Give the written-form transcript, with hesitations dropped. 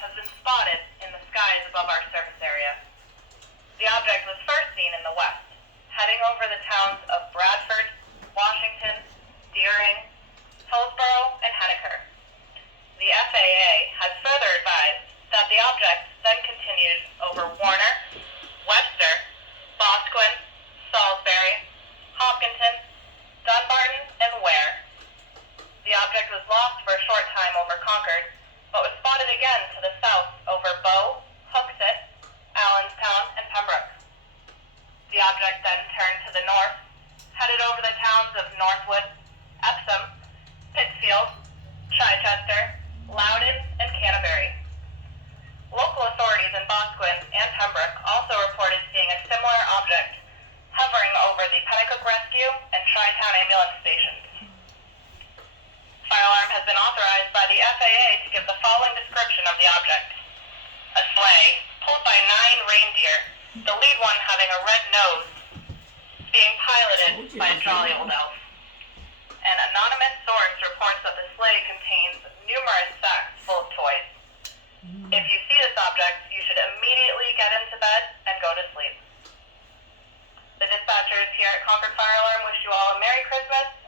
has been spotted in the skies above our service area. The object was first seen in the west, heading over the towns of Bradford, Washington, Deering, Hillsborough, and Henniker. The FAA has further advised that the object then continued over Warner, Webster, Boscawen, Salisbury, Hopkinton, Dunbarton, and Ware. The object was lost for a short time over Concord, but was spotted again to the south over Bow, Hooksett, Allenstown, and Pembroke. The object then turned to the north, headed over the towns of Northwood, Epsom, Pittsfield, Chichester, Loudon, and Canterbury. Local authorities in Boscawen and Pembroke also reported seeing a similar object hovering over the Pennacook Rescue and Tri-Town ambulance stations. Fire alarm has been authorized by the FAA to give the following description of the object. A sleigh, pulled by 9 reindeer, the lead one having a red nose, being piloted by a jolly old elf. An anonymous source reports that the sleigh contains numerous sacks full of toys. If you see this object, you should immediately get into bed and go to sleep. The dispatchers here at Concord Fire Alarm wish you all a Merry Christmas